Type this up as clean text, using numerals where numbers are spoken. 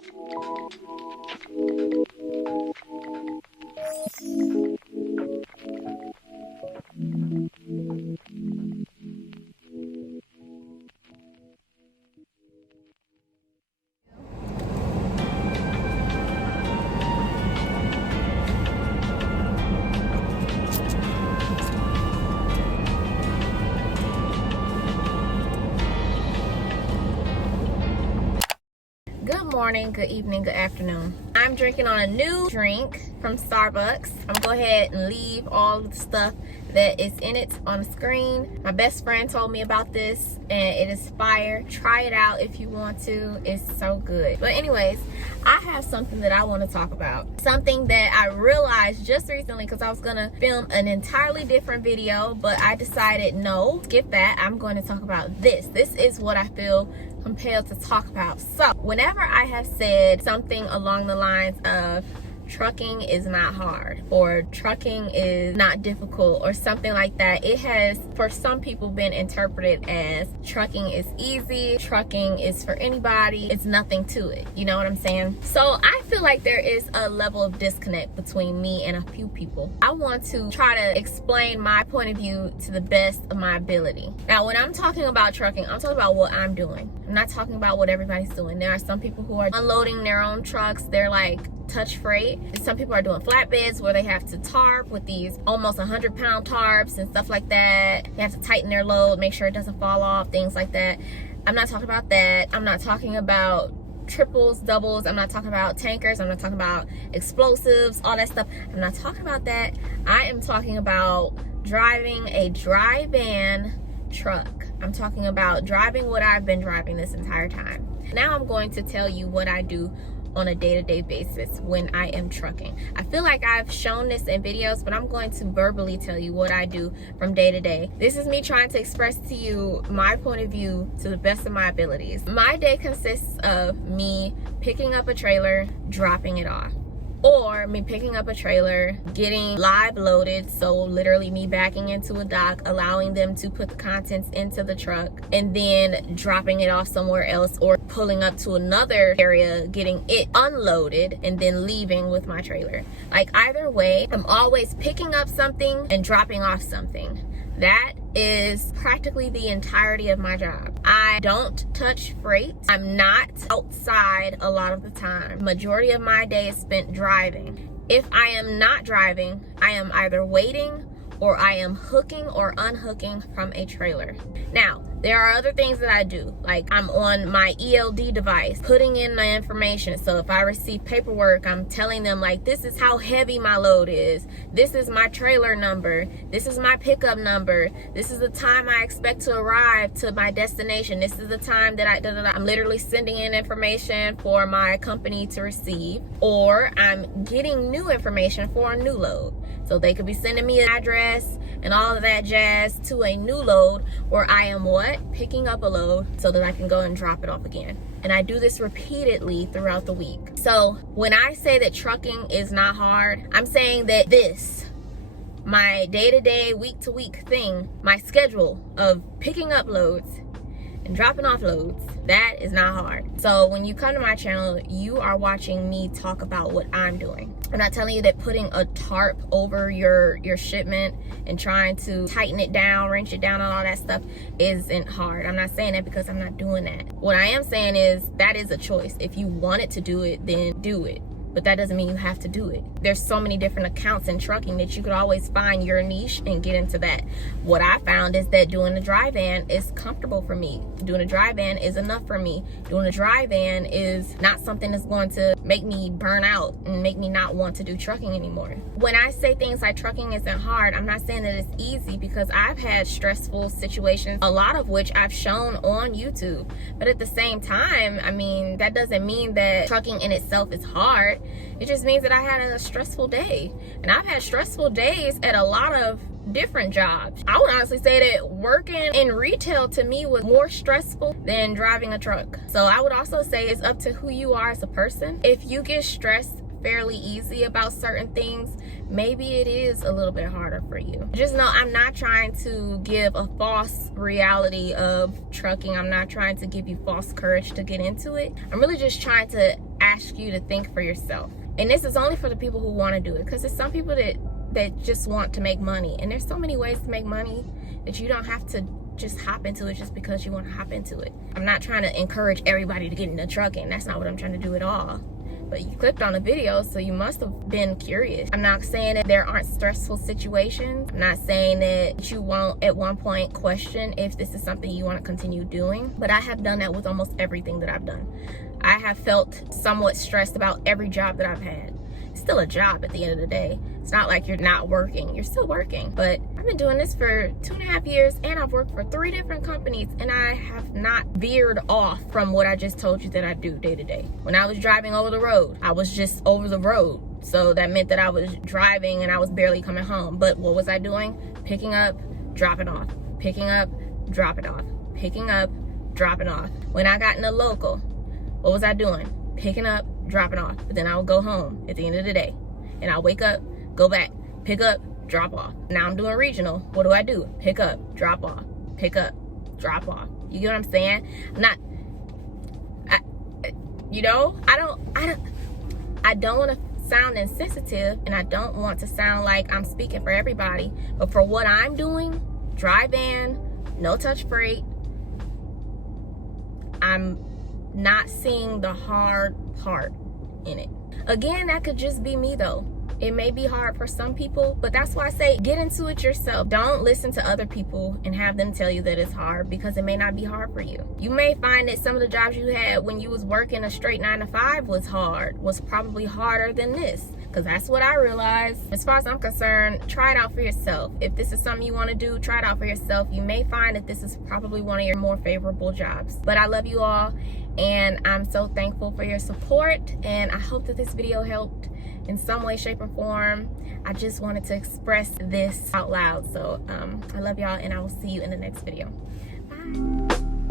Good morning, good evening, good afternoon. I'm drinking on a new drink from Starbucks. I'm gonna go ahead and leave all of the stuff that is in it on the screen. My best friend told me about this and it is fire. Try it out if you want to. It's so good. But anyways, I have something that I want to talk about. Something that I realized just recently because I was gonna film an entirely different video, but I decided no, skip that. I'm going to talk about this. This is what I feel compelled to talk about. So whenever I have said something along the lines of trucking is not hard or trucking is not difficult or something like that, it has for some people been interpreted as trucking is easy, trucking is for anybody, it's nothing to it. You know what I'm saying? So I feel like there is a level of disconnect between me and a few people. I want to try to explain my point of view to the best of my ability. Now when I'm talking about trucking, I'm talking about what I'm doing. I'm not talking about what everybody's doing. There are some people who are unloading their own trucks. They're like touch freight. Some people are doing flatbeds where they have to tarp with these almost 100-pound tarps and stuff like that. They have to tighten their load, make sure it doesn't fall off, things like that. I'm not talking about that. I'm not talking about triples, doubles. I'm not talking about tankers. I'm not talking about explosives, all that stuff. I'm not talking about that. I am talking about driving a dry van truck. I'm talking about driving what I've been driving this entire time. Now I'm going to tell you what I do on a day-to-day basis when I am trucking. I feel like I've shown this in videos, but I'm going to verbally tell you what I do from day to day. This is me trying to express to you my point of view to the best of my abilities. My day consists of me picking up a trailer, dropping it off. Or me picking up a trailer, getting live loaded, so literally me backing into a dock, allowing them to put the contents into the truck, and then dropping it off somewhere else, or pulling up to another area, getting it unloaded, and then leaving with my trailer. Like either way, I'm always picking up something and dropping off something. That is practically the entirety of my job. I don't touch freight. I'm not outside a lot of the time. Majority of my day is spent driving. If I am not driving, I am either waiting or I am hooking or unhooking from a trailer. Now, there are other things that I do. Like I'm on my ELD device, putting in my information. So if I receive paperwork, I'm telling them like, this is how heavy my load is. This is my trailer number. This is my pickup number. This is the time I expect to arrive to my destination. This is the time that I'm literally sending in information for my company to receive, or I'm getting new information for a new load. So they could be sending me an address and all of that jazz to a new load where I am what? Picking up a load so that I can go and drop it off again. And I do this repeatedly throughout the week. So when I say that trucking is not hard, I'm saying that this, my day-to-day, week-to-week thing, my schedule of picking up loads and dropping off loads, that is not hard. So when you come to my channel, you are watching me talk about what I'm doing. I'm not telling you that putting a tarp over your shipment and trying to tighten it down, wrench it down and all that stuff isn't hard. I'm not saying that because I'm not doing that. What I am saying is that is a choice. If you wanted to do it, then do it. But that doesn't mean you have to do it. There's so many different accounts in trucking that you could always find your niche and get into that. What I found is that doing a dry van is comfortable for me. Doing a dry van is enough for me. Doing a dry van is not something that's going to make me burn out and make me not want to do trucking anymore. When I say things like trucking isn't hard, I'm not saying that it's easy, because I've had stressful situations, a lot of which I've shown on YouTube. But at the same time, I mean, that doesn't mean that trucking in itself is hard. It just means that I had a stressful day. And I've had stressful days at a lot of different jobs. I would honestly say that working in retail to me was more stressful than driving a truck. So I would also say it's up to who you are as a person. If you get stressed fairly easy about certain things, maybe it is a little bit harder for you. Just know I'm not trying to give a false reality of trucking. I'm not trying to give you false courage to get into it. I'm really just trying to ask you to think for yourself. And this is only for the people who want to do it, because there's some people that just want to make money, and there's so many ways to make money that you don't have to just hop into it just because you want to hop into it. I'm not trying to encourage everybody to get into trucking. That's not what I'm trying to do at all. But you clicked on the video, so you must have been curious. I'm not saying that there aren't stressful situations. I'm not saying that you won't at one point question if this is something you want to continue doing. But I have done that with almost everything that I've done. I have felt somewhat stressed about every job that I've had. It's still a job at the end of the day. It's not like you're not working. You're still working. But I've been doing this for 2.5 years, and I've worked for 3 different companies, and I have not veered off from what I just told you that I do day to day. When I was driving over the road, I was just over the road. So that meant that I was driving and I was barely coming home. But what was I doing? Picking up, dropping off. Picking up, dropping off. Picking up, dropping off. When I got in the local, what was I doing? Picking up, dropping off. But then I would go home at the end of the day, and I'll wake up, go back, pick up, drop off. Now I'm doing regional. What do? Pick up, drop off, pick up, drop off. You get what I'm saying? I don't want to sound insensitive, and I don't want to sound like I'm speaking for everybody, but for what I'm doing, dry van, no touch freight, I'm not seeing the hard part in it. Again, that could just be me though. It may be hard for some people, but that's why I say get into it yourself. Don't listen to other people and have them tell you that it's hard, because it may not be hard for you. You may find that some of the jobs you had when you was working a straight 9 to 5 was probably harder than this, because that's what I realized. As far as I'm concerned, try it out for yourself. If this is something you want to do, try it out for yourself. You may find that this is probably one of your more favorable jobs. But I love you all, and I'm so thankful for your support, and I hope that this video helped in some way, shape, or form. I just wanted to express this out loud. So I love y'all, and I will see you in the next video. Bye.